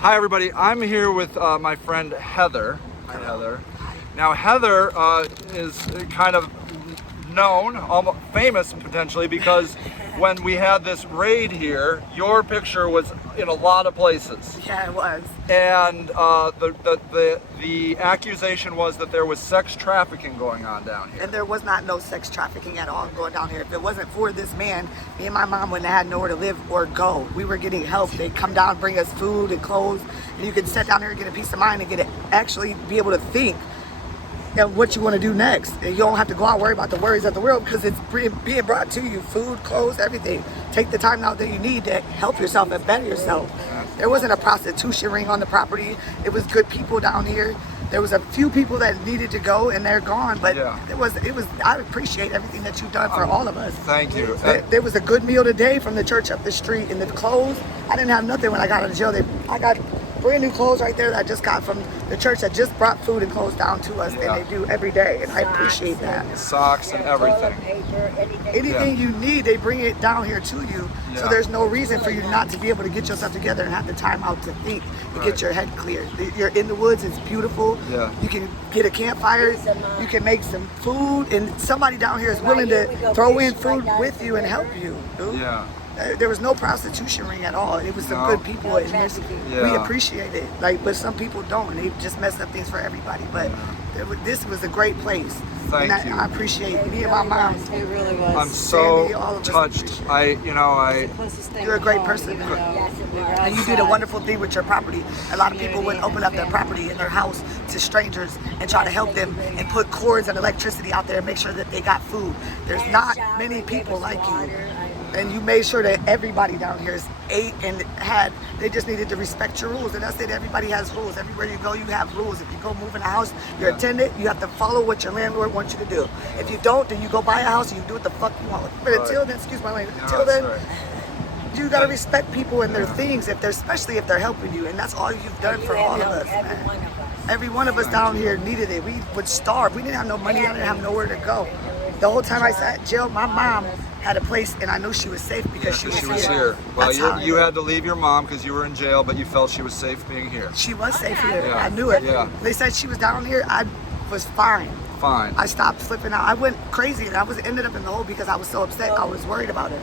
Hi everybody, I'm here with my friend Heather. Hi Heather. Now Heather is kind of known, almost famous potentially, because when we had this raid here, your picture was in a lot of places. Yeah, it was. And the accusation was that there was sex trafficking going on down here. And there was not no sex trafficking at all going down here. If it wasn't for this man, me and my mom wouldn't have had nowhere to live or go. We were getting help. They'd come down, bring us food and clothes, and you could sit down here and get a peace of mind and get it, actually be able to think of what you want to do next. And you don't have to go out and worry about the worries of the world because it's being brought to you, food, clothes, everything. Take the time out that you need to help yourself and better yourself. There wasn't a prostitution ring on the property. It was good people down here. There was a few people that needed to go and they're gone, but it was. I appreciate everything that you've done for all of us. Thank you. There was a good meal today from the church up the street, and the clothes, I didn't have nothing when I got out of jail. I got brand new clothes right there that I just got from the church that just brought food and clothes down to us, and they do every day, and I appreciate that. Socks and everything. Anything you need, they bring it down here to you, so there's no reason for you not to be able to get yourself together and have the time out to think and get your head clear. You're in the woods, it's beautiful. You can get a campfire, you can make some food, and somebody down here is willing to throw in food with you and help you, dude. There was no prostitution ring at all. It was some good people, and we appreciate it. But some people don't. They just mess up things for everybody. But this was a great place. Thank you. I appreciate me and my mom. It really was. I'm so Sandy, touched. You're a great person. And you did a wonderful thing with your property. A lot of people wouldn't open up their property and their house to strangers and try to help them and put cords and electricity out there and make sure that they got food. There's not many people like you. And you made sure that everybody down here is ate and they just needed to respect your rules. And that's it, everybody has rules. Everywhere you go, you have rules. If you go move in a house, you're a tenant, you have to follow what your landlord wants you to do. If you don't, then you go buy a house and you do what the fuck you want. But until then, excuse my language, until then, you gotta respect people and their things, especially if they're helping you. And that's all you've done for all of us, man. Every one of us down here needed it. We would starve. We didn't have no money, I didn't have nowhere to go. The whole time I sat in jail, my mom had a place, and I knew she was safe because she was here. Well, you had to leave your mom because you were in jail, but you felt she was safe being here. She was safe here. I knew it. They said she was down here. I was fine. I stopped flipping out. I went crazy, and I ended up in the hole because I was so upset. I was worried about it.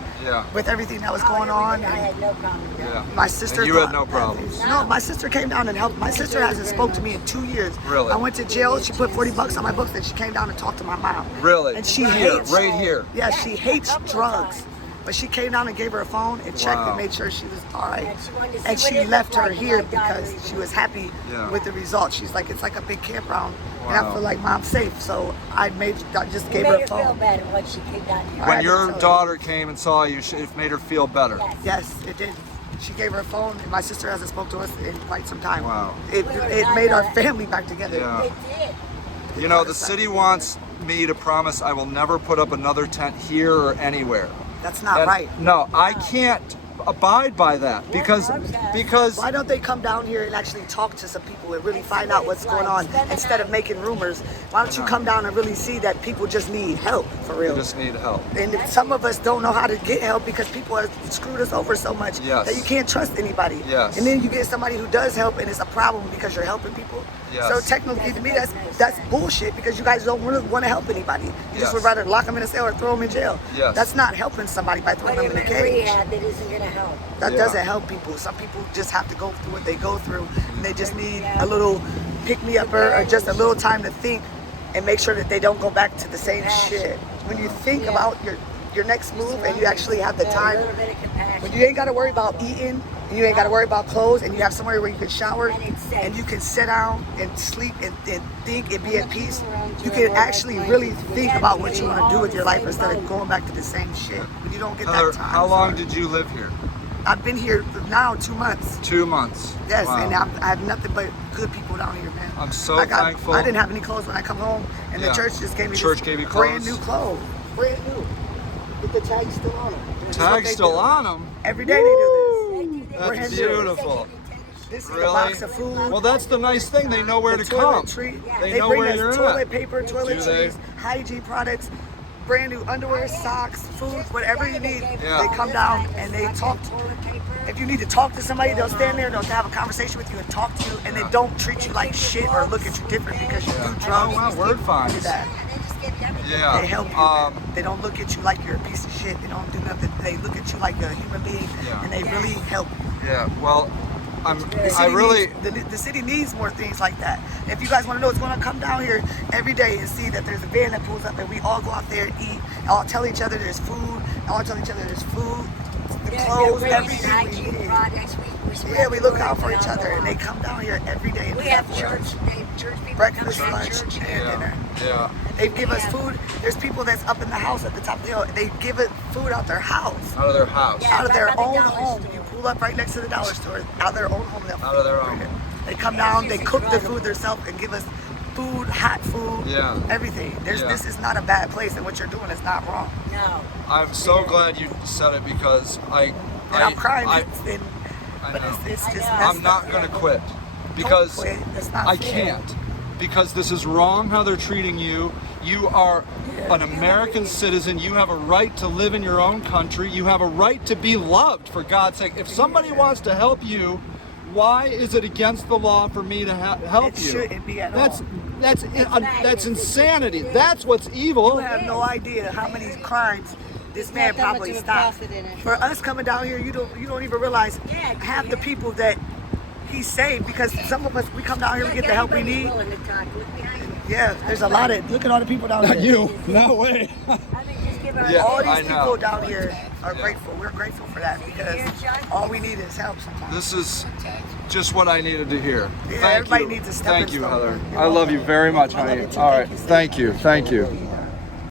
With everything that was going on. I had no problem. My sister. And you had no problems. No, my sister came down and helped. My sister hasn't spoke to me in 2 years. Really? I went to jail. She put $40 on my books, and she came down and talked to my mom. Really? And she hates right here. Yeah, she hates drugs. But she came down and gave her a phone and checked and made sure she was all right. And she left her here because she was happy with the results. She's like, it's like a big campground, and I feel like mom's safe. So I just gave her a phone. It made her feel better when she came down here. When your daughter came and saw you, it made her feel better. Yes, it did. She gave her a phone, and my sister hasn't spoke to us in quite some time. Wow. It made our family back together. It did. You know, the city wants me to promise I will never put up another tent here or anywhere. That's not right. No, I can't abide by that because why don't they come down here and actually talk to some people and really find out what's going on instead of making rumors? Why don't you come down and really see that people just need help for real? They just need help. And some of us don't know how to get help because people have screwed us over so much that you can't trust anybody. Yes. And then you get somebody who does help and it's a problem because you're helping people. Yes. So technically to me that's bullshit because you guys don't really want to help anybody. You just would rather lock them in a cell or throw them in jail. Yes. That's not helping somebody by throwing them in a cage. Rehab, that isn't going to help. That doesn't help people. Some people just have to go through what they go through, and they just need a little pick-me-upper or just a little time to think and make sure that they don't go back to the same shit. When you think about your next move and you actually have the time, when you ain't got to worry about eating, and you ain't got to worry about clothes, and you have somewhere where you can shower, and you can sit down and sleep and think and be at peace, you can actually really think about what you want to do with your life instead of going back to the same shit. When you don't get that time. How long did you live here? I've been here now 2 months. 2 months. Yes, wow. and I have nothing but good people down here, man. I'm so thankful. I didn't have any clothes when I come home, and the church just gave me you brand new clothes. Brand new. With the tag still on them. Tag still on them? Every day they do this. That's beautiful. This is a box of food. Well, that's the nice thing. They know where to come. They know where you're at. Toilet paper, toiletries, hygiene products, brand new underwear, socks, food, whatever you need. They come down and they talk to If you need to talk to somebody, they'll stand there, they'll have a conversation with you and talk to you, and they don't treat you like shit or look at you different because you do drugs. Oh, wow, word Do finds. that. Yeah. They help you. They don't look at you like you're a piece of shit. They don't do nothing. They look at you like a human being, and they really help you. Yeah. Well, The city needs more things like that. If you guys want to know, it's going to come down here every day and see that there's a van that pulls up and we all go out there and eat. All tell each other there's food. All tell each other there's food, the clothes, everything we need. Yeah, we look out for each other, and they come down here every day. And We have church people breakfast, come lunch, church. and dinner. Yeah. They give us food. There's people that's up in the house at the top of the hill. They give it food out their house. Out of their house. Yeah. Out of their right by the own dollar home. store. You pull up right next to the dollar store. Out of their own home. Out of their own. They come down. They cook the food themselves and give us food, hot food, Yeah. everything. Yeah. This is not a bad place, and what you're doing is not wrong. No. I'm so glad you said it because And I'm crying. I But know. it's just messed I'm not up. gonna quit because Don't quit. That's not I fair. can't. Because this is wrong how they're treating you. You are an American citizen. You have a right to live in your own country. You have a right to be loved, for God's sake. If somebody wants to help you, why is it against the law for me to help It you? shouldn't be at all. That's insanity. That's what's evil. You have no idea how many crimes this man not that much probably of a stopped. profit in it. For us coming down here, you don't even realize half the people that he saved, because some of us, we come down here, we get the help we need. Yeah, there's a lot of, look at all the people down here. You, no way. Yeah, All I these know. people down here are grateful. We're grateful for that because all we need is help sometimes. This is just what I needed to hear. Yeah, Thank everybody you. needs a Thank stepping you, stone. Heather. You're I love you welcome. very much, I love honey. you too. All right. Thank you. Thank you. Thank you.